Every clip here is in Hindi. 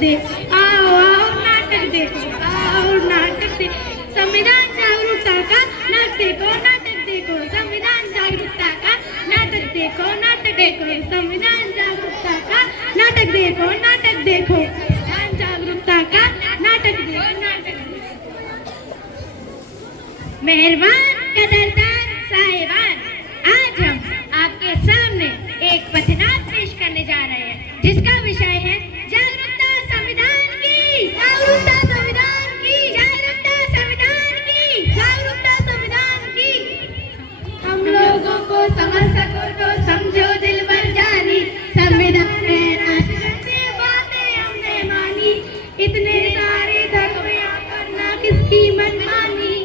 देखो, आओ आओ नाटक देखो, आओ नाटक देखो, संविधान जागरूकता का नाटक देखो, नाटक देखो, संविधान जागरूकता का नाटक देखो, नाटक देखो, संविधान जागरूकता का नाटक देखो, नाटक देखो, संविधान जागरूकता का नाटक देखो, नाटक देखो। मेहरबान कदरदान साहिबान, आज हम आपके सामने एक पथनाट पेश करने जा रहे हैं जिसका विषय है जागरूकता संविधान की, जागरूकता संविधान की, जागरूकता संविधान की, जागरूकता संविधान की। हम लोगों को समझ सको तो समझो दिल भर जानी, संविधान है राष्ट्र से बातें हमने मानी, इतने सारे धर्म यहाँ पर ना किसकी मनमानी,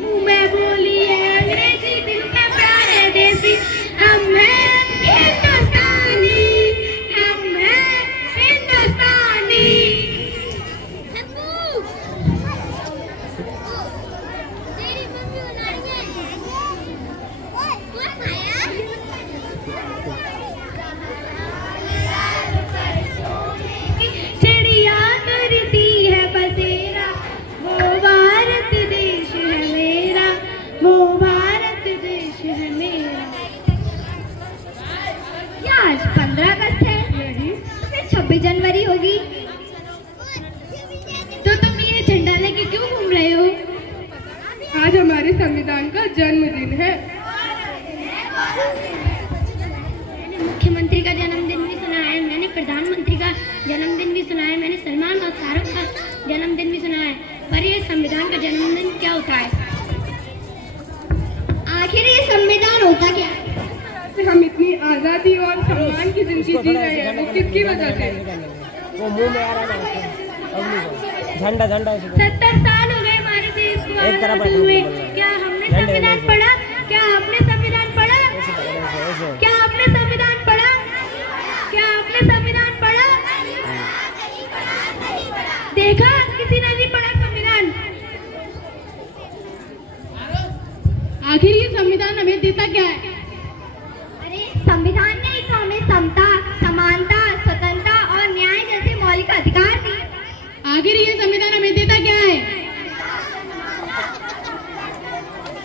मुंह में बोली है अंग्रेजी दिल में प्यारे देसी, हम हैं हिंदुस्तानी, हम हैं हिंदुस्तानी। चिड़िया करती है बसेरा, वो भारत देश है मेरा, वो भारत देश है मेरा। आज 15 अगस्त है, फिर 26 जनवरी होगी, तो तुम ये झंडा लेके क्यों घूम रहे हो? आज हमारे संविधान का जन्मदिन है। मैंने मुख्यमंत्री का जन्मदिन भी सुना है, मैंने प्रधानमंत्री का जन्मदिन भी सुना है, मैंने सलमान और शाहरुख का जन्मदिन भी सुना है, पर ये संविधान का जन्मदिन क्या होता है? आखिर ये संविधान होता क्या है? हम इतनी आजादी और सम्मान की जिंदगी जी रहे हैं, वो किसकी वजह से? वो मुंह में आ रहा है झंडा झंडा 70 साल हो गए हमारे देश को आजाद हुए, क्या हमने संविधान पढ़ा? क्या आपने संविधान पढ़ा? क्या आपने संविधान पढ़ा? क्या आपने संविधान पढ़ा? देखा, किसी ने नहीं पढ़ा संविधान। आखिर ये संविधान हमें देता क्या है? अरे संविधान ने तो हमें समता, समानता, स्वतंत्रता और न्याय जैसे मौलिक अधिकार दिए। आखिर ये संविधान हमें देता क्या है?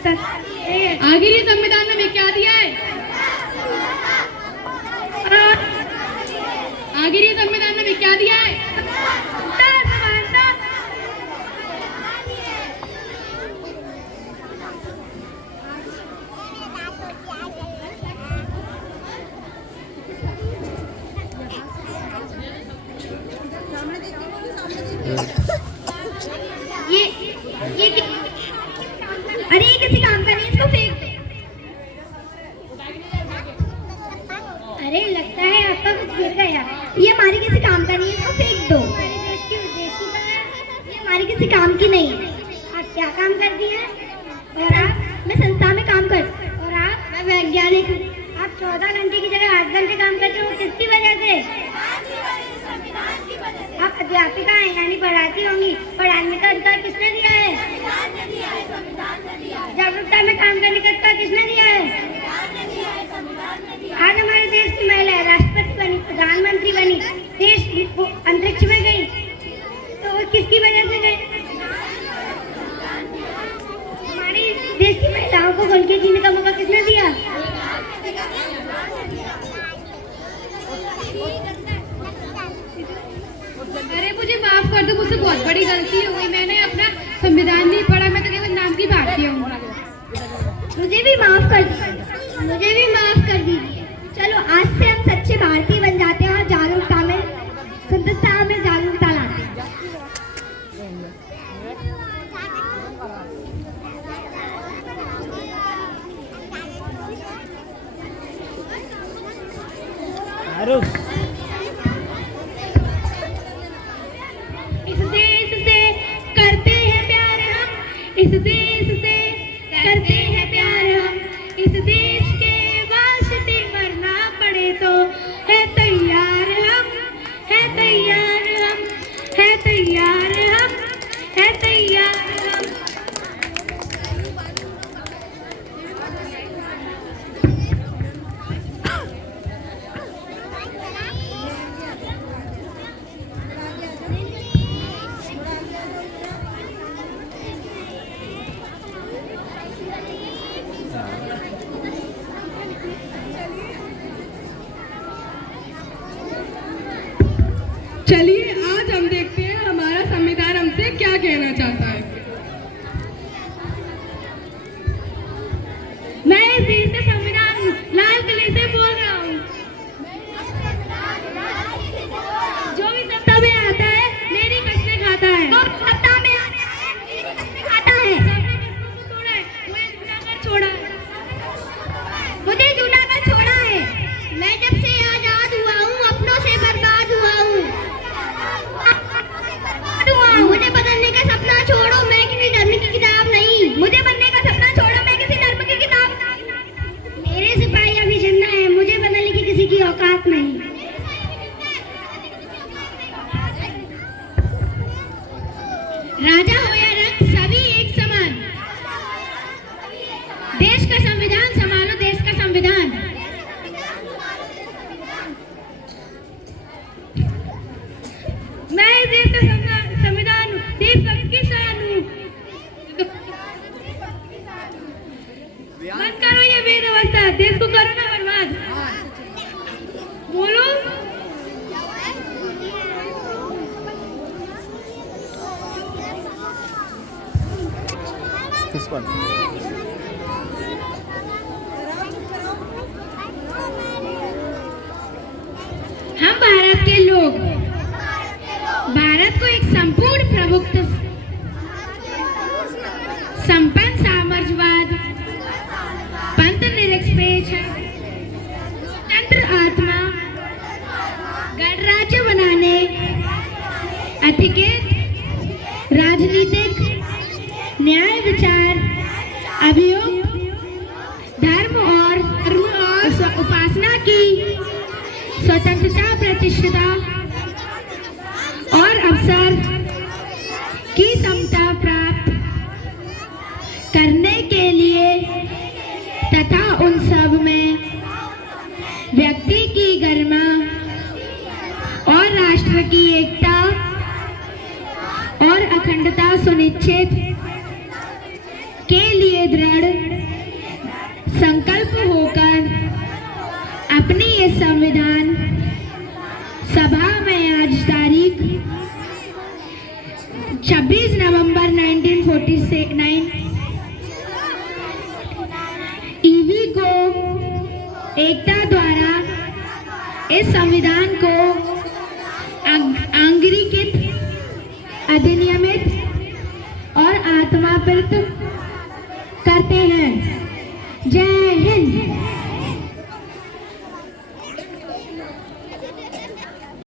आखिर ये संविधान ने हमें क्या दिया है? आखिर ये संविधान ने हमें क्या दिया है? ये अरे ये किसी काम का नहीं, इसको फेंक दे। अरे लगता है आपका कुछ गिर गया, ये हमारी किसी काम का नहीं है, इसको फेंक दो। हमारे देश की विदेशी का है, ये हमारी किसी काम की नहीं है। आप क्या काम करती हैं? और आप? मैं संस्था में काम करती हूँ। और आप? मैं वैज्ञानिक हूँ। आप 14 घंटे की जगह 8 घंटे काम करते हो, किसकी वजह से? आप अध्यापिका हैं, यानी पढ़ाती होंगी, पढ़ाने का अधिकार किसने दिया है? जागरूकता में काम करने का अधिकार किसने दिया है? आज हमारे देश की महिला राष्ट्रपति बनी, प्रधानमंत्री बनी, देश अंतरिक्ष में गई, तो वो किसकी वजह से गई? हमारी देश की महिलाओं को खुल के जीने का मौका किसने दिया? अरे मुझे माफ कर दो, मुझसे बहुत बड़ी गलती हो गई, मैंने अपना संविधान नहीं पढ़ा, मैं तो केवल नाम की भारतीय हूँ। मुझे भी माफ कर दीजिए, मुझे भी माफ कर दीजिए। चलो आज से हम सच्चे भारतीय बन जाते हैं और जागरूकता में, स्वतंत्रता में जागरूकता लाते हैं। इस देश से करते हैं प्यार हम, इस देश से करते हैं प्यार हम, इस देश के वास्ते मरना पड़े तो है तैयार हम, है तैयार हम, है तैयार हम, है तैयार हम। चलिए आज हम देखते हैं हमारा संविधान हमसे क्या कहना चाहता है। मैं इस देश का संविधान लाल किले से बोल रहा हूँ। जो भी सत्ता में आता है मेरी कसमें खाता है। सत्ता में आता है मेरी कसमें खाता है। मुझे झूठा कर छोड़ा है। मैं जब से आजाद हुआ हूँ अपनों से बर्बाद हुआ हूँ। मुझे बदलने का सपना छोड़ो, मैं किसी धर्म की किताब नहीं। मुझे बनने का सपना छोड़ो, मैं किसी धर्म की किताब नहीं। मेरे सिपाही अभी जिंदा है, मुझे बदलने की किसी की औकात नहीं। राजा हो या रंग सभी एक समान। देश का संविधान संभालो, देश का संविधान। मैं इस देश का संविधान देशभक्त की शान हूँ। बंद करो ये बेव्यवस्था, देश को करो ना बर्बाद। बोलो। किस पर? हम भारत के लोग भारत को एक संपूर्ण प्रभुत्व, संपन्न साम्राज्यवाद, पंथ निरपेक्ष, स्वतंत्र आत्मा, गणराज्य बनाने, अधिकृत राजनीतिक, न्याय विचार, अभियोग, धर्म और उपासना की स्वतंत्रता, प्रतिष्ठा और अवसर की समता प्राप्त करने के लिए तथा उन सब में व्यक्ति की गरिमा और राष्ट्र की एकता और अखंडता सुनिश्चित के लिए दृढ़ संकल्प होकर अपनी ये संविधान सभा में आज तारीख 26 नवंबर 1949 ईवी को एकता द्वारा इस संविधान को अंगीकृत, अधिनियमित और आत्मापित करते हैं। जय हिंद।